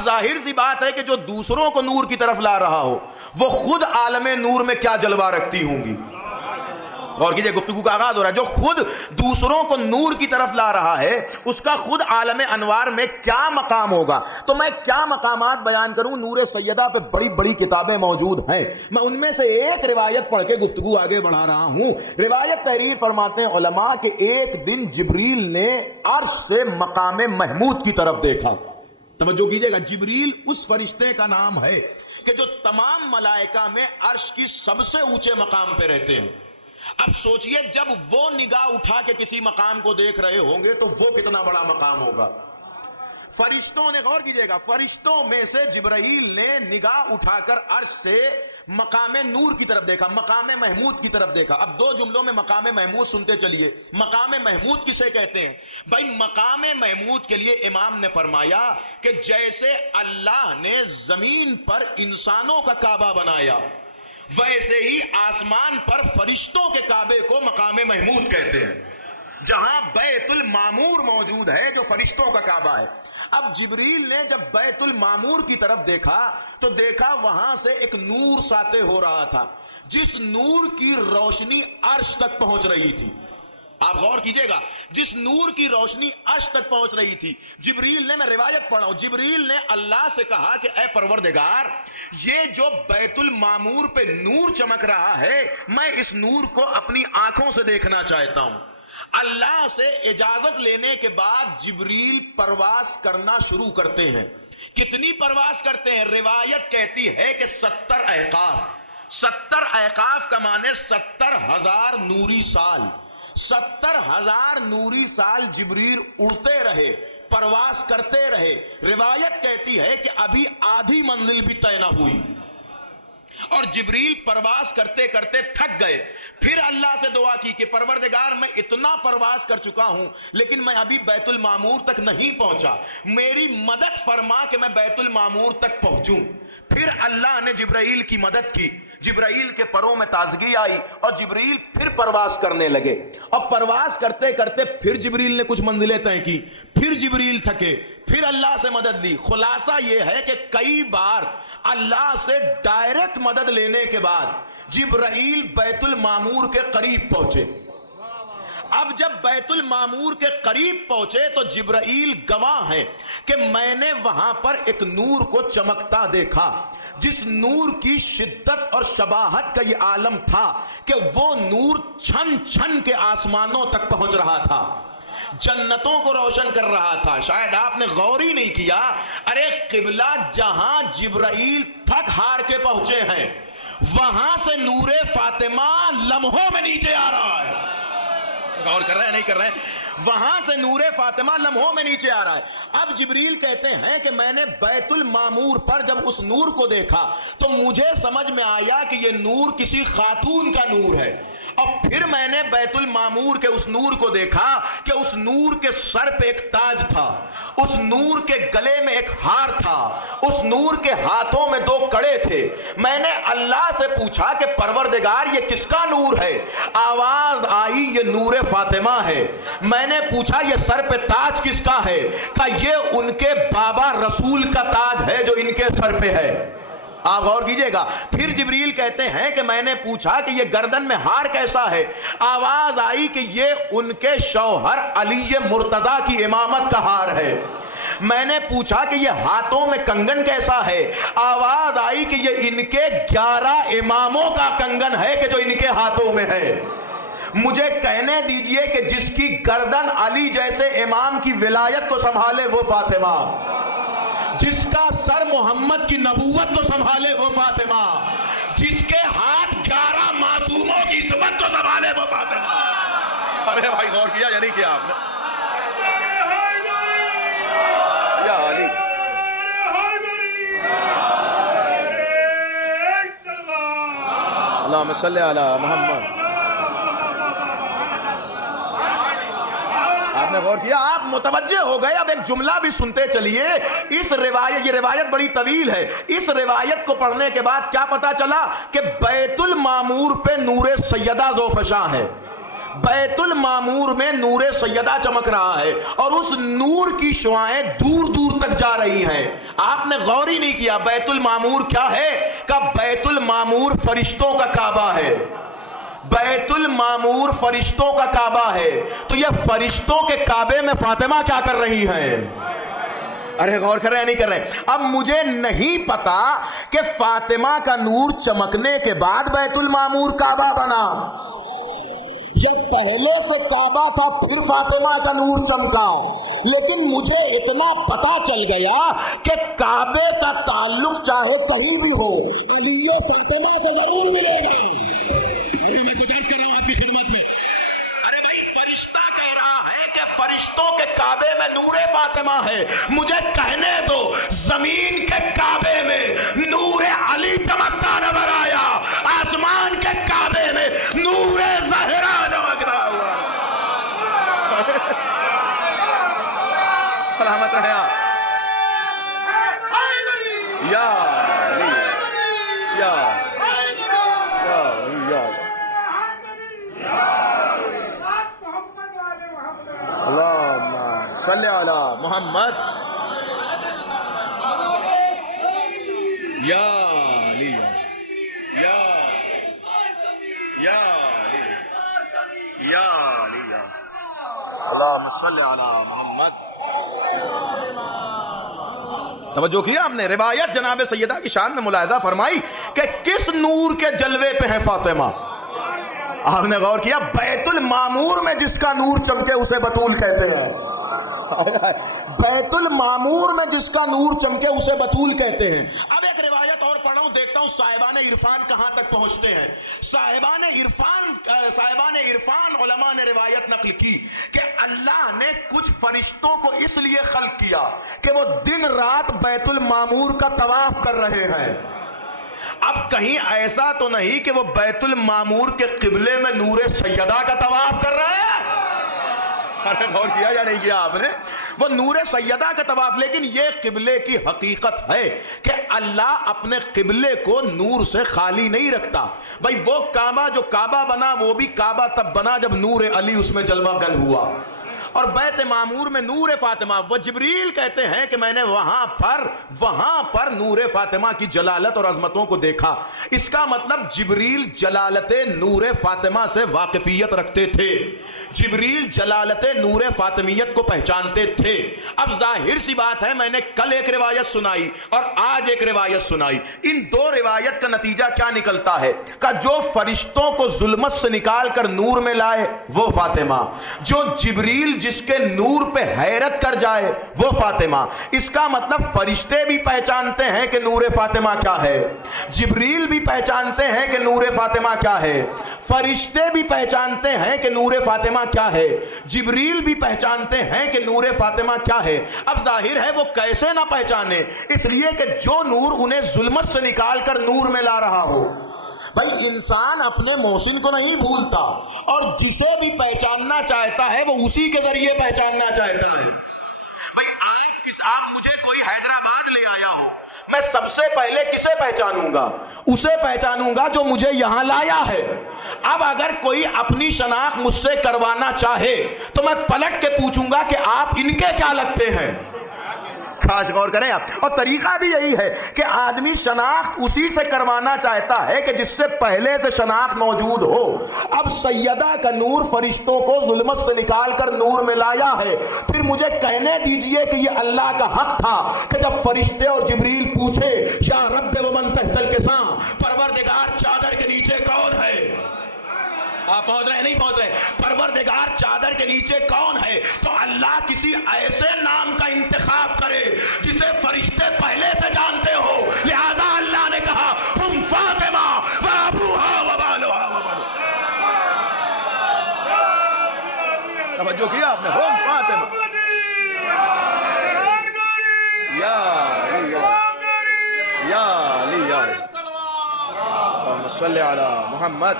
اب ظاہر سی بات ہے کہ جو دوسروں کو نور کی طرف لا رہا ہو وہ خود عالم نور میں کیا جلوہ رکھتی ہوں گی. غور کیجئے، گفتگو کا آغاز ہو رہا ہے. جو خود دوسروں کو نور کی طرف لا رہا ہے اس کا خود عالم انوار میں کیا مقام ہوگا. تو میں کیا مقامات بیان کروں؟ نور سیدہ پہ بڑی بڑی کتابیں موجود ہیں، میں ان میں سے ایک روایت پڑھ کے گفتگو آگے بڑھا رہا ہوں. روایت تحریر فرماتے ہیں علماء کہ ایک دن جبریل نے عرش سے مقام محمود کی طرف دیکھا. توجہ کیجئے گا، جبریل اس فرشتے کا نام ہے کہ جو تمام ملائکہ میں عرش کی سب سے اونچے مقام پہ رہتے ہیں. اب سوچئے جب وہ نگاہ اٹھا کے کسی مقام کو دیکھ رہے ہوں گے تو وہ کتنا بڑا مقام ہوگا. فرشتوں نے، غور کیجئے گا، فرشتوں میں سے جبرائیل نے نگاہ اٹھا کر عرش سے مقام نور کی طرف دیکھا، مقام محمود کی طرف دیکھا. اب دو جملوں میں مقام محمود سنتے چلیے. مقام محمود کسے کہتے ہیں بھائی؟ مقام محمود کے لیے امام نے فرمایا کہ جیسے اللہ نے زمین پر انسانوں کا کعبہ بنایا ویسے ہی آسمان پر فرشتوں کے کعبے کو مقام محمود کہتے ہیں. جہاں بیت المعمور موجود ہے جو فرشتوں کا کعبہ ہے. اب جبریل نے جب بیت المعمور کی طرف دیکھا تو دیکھا وہاں سے ایک نور ساطع ہو رہا تھا، جس نور کی روشنی عرش تک پہنچ رہی تھی. آپ غور کیجئے گا، جس نور کی روشنی عرش تک پہنچ رہی تھی. جبریل نے، میں روایت پڑھا ہوں، جبریل نے اللہ سے کہا کہ اے پروردگار، یہ جو بیت المعمور پہ نور چمک رہا ہے میں اس نور کو اپنی آنکھوں سے دیکھنا چاہتا ہوں. اللہ سے اجازت لینے کے بعد جبریل پرواز کرنا شروع کرتے ہیں. کتنی پرواز کرتے ہیں؟ روایت کہتی ہے کہ 70 احقاف. 70 احقاف کا معنی 70,000 نوری سال. 70,000 نوری سال جبریل اڑتے رہے، پرواز کرتے رہے. روایت کہتی ہے کہ ابھی آدھی منزل بھی طے نہ ہوئی اور جبریل پرواز کرتے کرتے تھک گئے. پھر اللہ سے دعا کی کہ پروردگار میں اتنا پرواز کر چکا ہوں لیکن میں ابھی بیت المعمور تک نہیں پہنچا، میری مدد فرما کہ میں بیت المعمور تک پہنچوں. پھر اللہ نے جبرائیل کی مدد کی. جبرائیل کے پروں میں تازگی آئی اور جبریل پھر پرواز کرنے لگے. اب پرواز کرتے کرتے پھر جبریل نے کچھ منزلیں طے کی، پھر جبریل تھکے، پھر اللہ سے مدد لی. خلاصہ یہ ہے کہ کئی بار اللہ سے ڈائریکٹ مدد لینے کے بعد جبرائیل بیت المعمور کے قریب پہنچے. اب جب بیت المعمور کے قریب پہنچے تو جبرائیل گواہ ہیں کہ میں نے وہاں پر ایک نور کو چمکتا دیکھا، جس نور کی شدت اور شباہت کا یہ عالم تھا کہ وہ نور چھن چھن کے آسمانوں تک پہنچ رہا تھا، جنتوں کو روشن کر رہا تھا. شاید آپ نے غور ہی نہیں کیا، ارے قبلہ جہاں جبرائیل تھک ہار کے پہنچے ہیں وہاں سے نور فاطمہ لمحوں میں نیچے آ رہا ہے. غور کر رہے ہیں نہیں کر رہے ہیں؟ وہاں سے نور فاطمہ لمحوں میں نیچے آ رہا ہے. اب جبریل کہتے ہیں کہ میں نے بیت المعمور پر جب اس نور کو دیکھا تو مجھے سمجھ میں آیا کہ یہ نور کسی خاتون کا نور ہے. اور پھر میں نے بیت المعمور کے اس نور کو دیکھا کہ اس نور کے سر پہ ایک تاج تھا، اس نور کے گلے میں ایک ہار تھا، اس نور کے ہاتھوں میں 2 کڑے تھے. میں نے اللہ سے پوچھا کہ پروردگار یہ کس کا نور ہے؟ آواز آئی یہ نور فاطمہ ہے. میں نے پوچھا یہ سر پہ تاج کس کا ہے؟ کہا یہ ان کے بابا رسول کا تاج ہے جو ان کے سر پہ ہے. آپ غور کیجئے گا. پھر جبریل کہتے ہیں کہ میں نے پوچھا کہ یہ گردن میں ہار کیسا ہے؟ آواز آئی کہ یہ ان کے شوہر علی مرتضیٰ کی امامت کا ہار ہے. میں نے پوچھا کہ یہ ہاتھوں میں کنگن کیسا ہے؟ آواز آئی کہ یہ ان کے 11 اماموں کا کنگن ہے کہ جو ان کے ہاتھوں میں ہے. مجھے کہنے دیجئے کہ جس کی گردن علی جیسے امام کی ولایت کو سنبھالے وہ فاطمہ، جس کا سر محمد کی نبوت کو سنبھالے وہ فاطمہ، جس کے ہاتھ 11 معصوموں کی عصمت کو سنبھالے وہ فاطمہ. ارے بھائی غور کیا یا نہیں کیا آپ نے؟ یا علی اللہم صلی علی محمد. آپ نے غور کیا؟ آپ متوجہ ہو گئے. اب ایک جملہ بھی سنتے چلیے. اس روایت، یہ روایت بڑی طویل ہے، اس روایت کو پڑھنے کے بعد کیا پتا چلا کہ بیت المعمور پہ نور سیدہ ذوفشاں ہے. بیت المعمور میں نور سیدہ چمک رہا ہے اور اس نور کی شعاعیں دور دور تک جا رہی ہیں. آپ نے غور ہی نہیں کیا بیت المعمور کیا ہے؟ کہ بیت المعمور فرشتوں کا کعبہ ہے. بیت المعمور فرشتوں کا کعبہ ہے. تو یہ فرشتوں کے کعبے میں فاطمہ کیا کر رہی ہیں؟ ارے غور کر رہے ہیں نہیں کر رہے؟ اب مجھے نہیں پتا کہ فاطمہ کا نور چمکنے کے بعد بیت المعمور کعبہ بنا یا پہلے سے کعبہ تھا پھر فاطمہ کا نور چمکا، لیکن مجھے اتنا پتا چل گیا کہ کعبے کا تعلق چاہے کہیں بھی ہو علی و فاطمہ سے ضرور ملے گا. میں کچھ عرض کر رہا ہوں آپ کی خدمت میں. ارے بھائی فرشتہ کہہ رہا ہے کہ فرشتوں کے کعبے میں نور فاطمہ ہے، مجھے کہنے دو زمین کے کعبے میں نور علی چمکتا نظر آیا، آسمان کے کعبے میں نور زہرا چمکتا ہوا. سلامت رہے آپ. یا یا اللہم صلی علی محمد. یا علی یا علی یا علی اللہم صلی علی محمد. توجہ کیا آپ نے؟ روایت جناب سیدہ کی شان میں ملاحظہ فرمائی کہ کس نور کے جلوے پہ ہے فاطمہ. آپ نے غور کیا بیت المعمور میں جس کا نور چمکے اسے بطول کہتے ہیں. بیت المعمور میں جس کا نور چمکے اسے بطول کہتے ہیں. اب ایک روایت اور پڑھوں دیکھتا ہوں صاحبان عرفان کہاں تک پہنچتے ہیں. صاحبان عرفان علماء نے روایت نقل کی کہ اللہ نے کچھ فرشتوں کو اس لیے خلق کیا کہ وہ دن رات بیت المعمور کا طواف کر رہے ہیں. اب کہیں ایسا تو نہیں کہ وہ بیت المعمور کے قبلے میں نور سیدہ کا طواف کر رہے ہیں؟ ارے غور کیا یا نہیں کیا آپ نے؟ وہ نور سیدہ کا طواف. لیکن یہ قبلے کی حقیقت ہے کہ اللہ اپنے قبلے کو نور سے خالی نہیں رکھتا. بھائی وہ کعبہ جو کعبہ بنا وہ بھی کعبہ تب بنا جب نور علی اس میں جلوہ گن ہوا. اور بیت معمور میں نور فاطمہ، وہ جبریل کہتے ہیں کہ میں نے وہاں پر نور فاطمہ کی جلالت اور عظمتوں کو دیکھا. اس کا مطلب جبریل جلالت نور فاطمہ سے واقفیت رکھتے تھے، جبریل جلالت نور فاطمیت کو پہچانتے تھے. اب ظاہر سی بات ہے میں نے کل ایک روایت سنائی اور آج ایک روایت سنائی. ان دو روایت کا نتیجہ کیا نکلتا ہے کہ جو فرشتوں کو ظلمت سے نکال کر نور میں لائے وہ فاطمہ، جو جبریل جس کے نور پہ حیرت کر جائے وہ فاطمہ. اس کا مطلب فرشتے بھی پہچانتے ہیں کہ نور فاطمہ کیا ہے، جبریل بھی پہچانتے ہیں کہ نور فاطمہ کیا ہے، فرشتے بھی پہچانتے ہیں کہ نور فاطمہ کیا ہے، جبریل بھی پہچانتے ہیں کہ نور فاطمہ کیا ہے. اب ظاہر ہے وہ کیسے نہ پہچانے؟ اس لیے کہ جو نور انہیں ظلمت سے نکال کر نور میں لا رہا ہو. بھائی انسان اپنے محسن کو نہیں بھولتا اور جسے بھی پہچاننا چاہتا ہے وہ اسی کے ذریعے پہچاننا چاہتا ہے. بھائی آپ مجھے کوئی حیدرآباد لے آیا ہو، میں سب سے پہلے کسے پہچانوں گا؟ اسے پہچانوں گا جو مجھے یہاں لایا ہے. اب اگر کوئی اپنی شناخت مجھ سے کروانا چاہے تو میں پلٹ کے پوچھوں گا کہ آپ ان کے کیا لگتے ہیں. خاص غور کریں آپ. اور طریقہ بھی یہی ہے کہ آدمی شناخت اسی سے کروانا چاہتا ہے کہ جس سے پہلے سے شناخت موجود ہو. اب سیدہ کا نور فرشتوں کو ظلمت سے نکال کر نور میں لایا ہے. پھر مجھے کہنے دیجئے کہ یہ اللہ کا حق تھا کہ جب فرشتے اور جبریل پوچھے یا رب ومن تحت الکساں، پروردگار چادر کے نیچے کون ہے؟ آپ پہنچ رہے ہیں نہیں پہنچ رہے؟ پروردگار چادر کے نیچے کون ہے؟ تو اللہ کسی ایسے نام کا انتخاب کرے جسے فرشتے پہلے سے جانتے ہو. لہذا اللہ نے کہا ہم فاطمہ و ابوہا و بالوہا و بنو. توجہ کیا آپ نے؟ ہم فاطمہ یا علی یا علی یا اللہم صلی علی محمد.